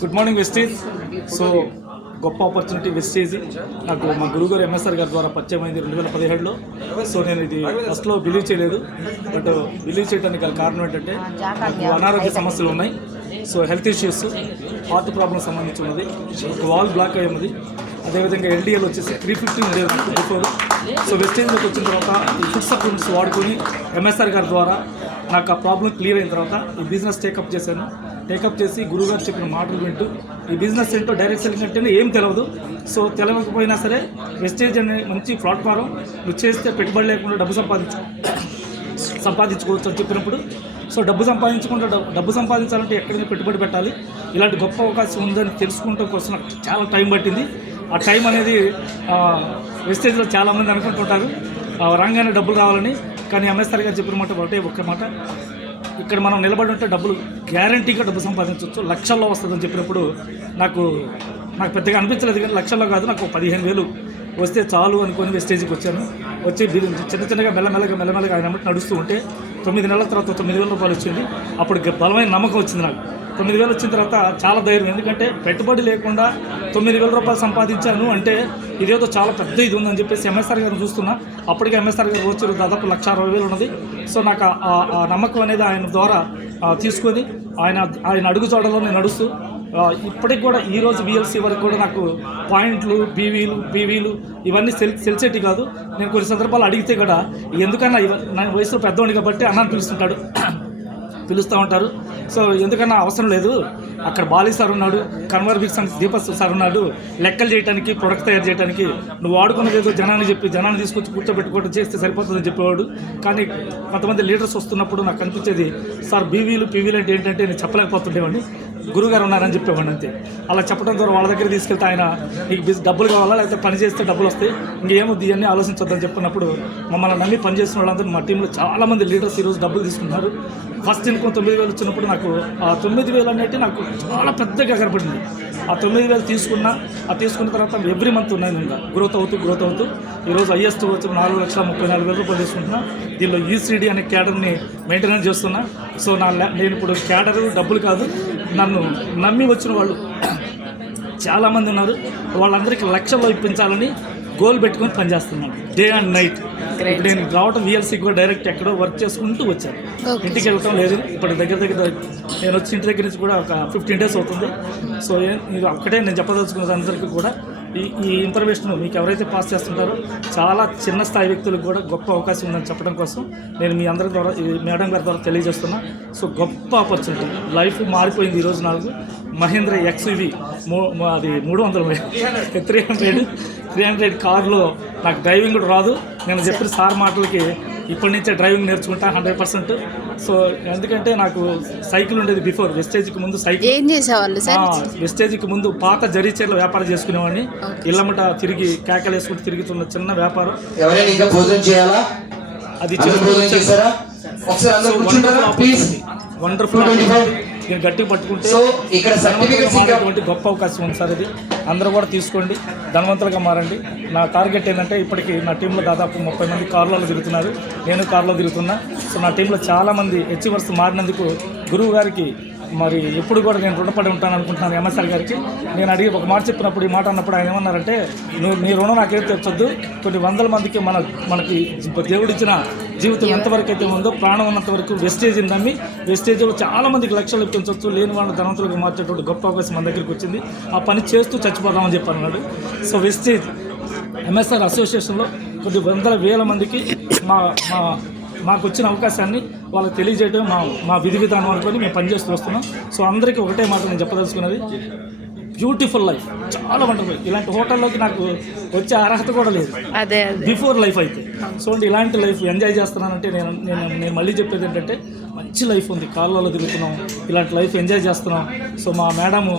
Good morning Vestige. So గొప్ప opportunity Vestige నాకు మా గురుగారు ఎంఎస్ఆర్ గారి ద్వారా పరిచయం అయింది 2017లో. సో నేను ఇది ఫస్ట్లో బిలీవ్ చేయలేదు, బట్ బిలీవ్ చేయడానికి గల కారణం ఏంటంటే నాకు అనారోగ్య సమస్యలు ఉన్నాయి. So health issues, heart problem సంబంధించి ఉన్నది, వాల్ బ్లాక్ అయి ఉన్నది. అదేవిధంగా ఎల్డిఎల్ వచ్చేసి 350 ఉండేది బిఫోర్. సో వెస్టేజ్లోకి వచ్చిన తర్వాత ఈ ఫుడ్ సప్లిమెంట్స్ వాడుకొని ఎంఎస్ఆర్ గారి ద్వారా నాకు ఆ ప్రాబ్లం క్లియర్ అయిన తర్వాత ఈ బిజినెస్ టేకప్ చేశాను. టేకప్ చేసి గురువుగారు చెప్పిన మాటలు వింటూ ఈ బిజినెస్ ఏంటో డైరెక్ట్ సెల్లింగ్ అంటేనే ఏం తెలియదు. సో తెలియకపోయినా సరే వెస్టేజ్ అనే మంచి ప్లాట్ఫారం నువ్వు చేస్తే పెట్టుబడి లేకుండా డబ్బు సంపాదించుకోవచ్చు అని చెప్పినప్పుడు, సో డబ్బు సంపాదించాలంటే ఎక్కడైనా పెట్టుబడి పెట్టాలి. ఇలాంటి గొప్ప అవకాశం ఉందని తెలుసుకుంటాం కోసం నాకు చాలా టైం పట్టింది. ఆ టైం అనేది వెస్టేజ్లో చాలామంది అనుకుంటుంటారు రంగానే డబ్బులు రావాలని. కానీ ఎంఎస్ఆర్ గారు చెప్పిన మాట ఒక్క మాట, ఇక్కడ మనం నిలబడి ఉంటే డబ్బులు గ్యారంటీగా డబ్బు సంపాదించవచ్చు, లక్షల్లో వస్తుందని చెప్పినప్పుడు నాకు పెద్దగా అనిపించలేదు. కానీ లక్షల్లో కాదు, నాకు 15,000 వస్తే చాలు అనుకొని వెస్టేజ్కి వచ్చాను. వచ్చి చిన్నగా మెల్లమెల్లగా ఆయన నడుస్తూ ఉంటే 9 నెలల తర్వాత 9,000 రూపాయలు వచ్చింది. అప్పుడు బలమైన నమ్మకం వచ్చింది నాకు. 9,000 వచ్చిన తర్వాత చాలా ధైర్యం, ఎందుకంటే పెట్టుబడి లేకుండా 9,000 రూపాయలు సంపాదించాను అంటే ఇదేదో చాలా పెద్ద ఇది ఉందని చెప్పేసి ఎంఎస్ఆర్ గారిని చూస్తున్నా. అప్పటికే ఎంఎస్ఆర్ గారు వచ్చారు, దాదాపు 1,60,000 ఉన్నది. సో నాకు ఆ నమ్మకం అనేది ఆయన ద్వారా తీసుకొని ఆయన అడుగు చూడలో నేను నడుస్తూ ఇప్పటికి కూడా ఈరోజు విఎల్సీ వరకు కూడా నాకు పాయింట్లు, పీవీలు ఇవన్నీ సెల్సేటి కాదు. నేను కొన్ని సందర్భాలు అడిగితే కూడా ఎందుకన్నా నా వయసులో పెద్దవాడిని కాబట్టి అన్నాన్ని పిలుస్తూ ఉంటారు. సో ఎందుకన్నా అవసరం లేదు, అక్కడ బాలీ సార్ ఉన్నాడు, కన్వర్ బిగ్ సంగ్స్ దీపక్ సార్ ఉన్నాడు, లెక్కలు చేయడానికి, ప్రొడక్ట్ తయారు చేయడానికి, నువ్వు వాడుకున్నది ఏదో జనాన్ని తీసుకొచ్చి కూర్చోబెట్టుకోవడం చేస్తే సరిపోతుందని చెప్పేవాడు. కానీ కొంతమంది లీడర్స్ వస్తున్నప్పుడు నాకు అనిపించేది, సార్ పీవీలు అంటే ఏంటంటే నేను చెప్పలేకపోతుండేవాడిని, గురుగారు ఉన్నారని చెప్పేవాడిని అంతే. అలా చెప్పడం ద్వారా వాళ్ళ దగ్గర తీసుకెళ్తే ఆయన నీకు డబ్బులు కావాలా లేకపోతే పని చేస్తే డబ్బులు వస్తాయి, ఇంకేమో ఇవన్నీ ఆలోచించొద్దని చెప్పినప్పుడు మమ్మల్ని నమ్మి పనిచేసిన వాళ్ళందరూ మా టీంలో చాలామంది లీడర్స్ ఈరోజు డబ్బులు తీసుకున్నారు. ఫస్ట్ ఇన్కమ్ 9,000 వచ్చినప్పుడు నాకు ఆ 9,000 అనేది నాకు చాలా పెద్దగా కనపడింది. ఆ 9,000 తీసుకున్న తర్వాత ఎవ్రీ మంత్ ఉన్నాయి ఇంకా గ్రోత్ అవుతూ ఈరోజు హైయెస్ట్ వచ్చిన 4,34,000 రూపాయలు తీసుకుంటున్నా. దీనిలో ఈసీడీ అనే క్యాడర్ని మెయింటెనెన్స్ చేస్తున్నా. సో నేను ఇప్పుడు క్యాడర్ డబ్బులు కాదు, నన్ను నమ్మి వచ్చిన వాళ్ళు చాలామంది ఉన్నారు. వాళ్ళందరికీ లక్షల్లో ఇప్పించాలని గోల్ పెట్టుకొని పనిచేస్తున్నాను డే అండ్ నైట్. ఇప్పుడు నేను రావటం విఎల్సీకి కూడా డైరెక్ట్ ఎక్కడో వర్క్ చేసుకుంటూ వచ్చాను, ఇంటికి వెళ్ళటం లేదు. ఇప్పుడు దగ్గర నేను వచ్చి ఇంటి దగ్గర నుంచి కూడా ఒక 15 days అవుతుంది. సో ఇది ఒక్కటే నేను చెప్పదలుచుకున్నది అందరికీ కూడా, ఈ ఇన్ఫర్మేషన్ మీకు ఎవరైతే పాస్ చేస్తుంటారో చాలా చిన్న స్థాయి వ్యక్తులకు కూడా గొప్ప అవకాశం ఉందని చెప్పడం కోసం నేను మీ అందరి ద్వారా మేడం గారి ద్వారా తెలియజేస్తున్నా. సో గొప్ప ఆపర్చునిటీ, లైఫ్ మారిపోయింది ఈరోజు. నాకు మహేంద్ర XUV అది 300 కార్లో నాకు డ్రైవింగ్ కూడా రాదు. నేను చెప్పిన సార్ మాటలకి ఇప్పటి నుంచే డ్రైవింగ్ నేర్చుకుంటా 100%. సో ఎందుకంటే నాకు సైకిల్ ఉండేది బిఫోర్, వెస్టేజ్కి ముందు సైకిల్. ఏం చేసేవాళ్ళు సార్? వెస్టేజ్కి ముందు పాత జరీచర్ల వ్యాపారం చేసుకునేవాడిని. ఇళ్ళమట తిరిగి కేకలు వేసుకుంటూ తిరుగుతున్న చిన్న వ్యాపారం, అది వండర్ఫుల్. నేను గట్టిగా పట్టుకుంటే మారేటువంటి గొప్ప అవకాశం ఉంది సార్. ఇది అందరూ కూడా తీసుకోండి, ధనవంతులుగా మారండి. నా టార్గెట్ ఏంటంటే ఇప్పటికీ నా టీంలో దాదాపు 30 మంది కార్లలో తిరుగుతున్నారు, నేను కార్లో తిరుగుతున్నా. సో నా టీంలో చాలామంది అచీవర్స్ మారినందుకు గురువు గారికి మరి ఎప్పుడు కూడా నేను రుణపడి ఉంటాను అనుకుంటున్నాను. ఎంఎస్ఆర్ గారికి నేను అడిగి ఒక మాట చెప్పినప్పుడు, ఈ మాట అన్నప్పుడు ఆయన ఏమన్నారంటే, నీ రుణం నాకేం తెచ్చొద్దు, కొన్ని వందల మందికి మనకి దేవుడిచ్చిన జీవితం ఎంతవరకు అయితే ఉందో, ప్రాణం ఉన్నంత వరకు వెస్టేజ్ని నమ్మి వెస్టేజ్లో చాలామందికి లక్షలు ఇప్పించవచ్చు, లేని వాళ్ళ ధనవంతులకు మార్చేటువంటి గొప్ప అవకాశం మన దగ్గరికి వచ్చింది. ఆ పని చేస్తూ చచ్చిపోదామని చెప్పి అన్నాడు. సో వెస్టేజ్ ఎంఎస్ఆర్ అసోసియేషన్లో కొన్ని వందల వేల మందికి మాకు వచ్చిన అవకాశాన్ని వాళ్ళకి తెలియజేయడం మా విధి విధానం అనుకొని మేము పనిచేస్తూ వస్తున్నాం. సో అందరికీ ఒకటే మాట నేను చెప్పదలుచుకున్నది, బ్యూటిఫుల్ లైఫ్, చాలా వండర్ఫుల్. ఇలాంటి హోటల్లోకి నాకు వచ్చే అర్హత కూడా లేదు బిఫోర్ లైఫ్ అయితే. సో ఇలాంటి లైఫ్ ఎంజాయ్ చేస్తున్నానంటే నేను మళ్ళీ చెప్పేది ఏంటంటే, మంచి లైఫ్ ఉంది, కాళ్ళలో తిరుగుతున్నాం, ఇలాంటి లైఫ్ ఎంజాయ్ చేస్తున్నాం. సో మా మేడము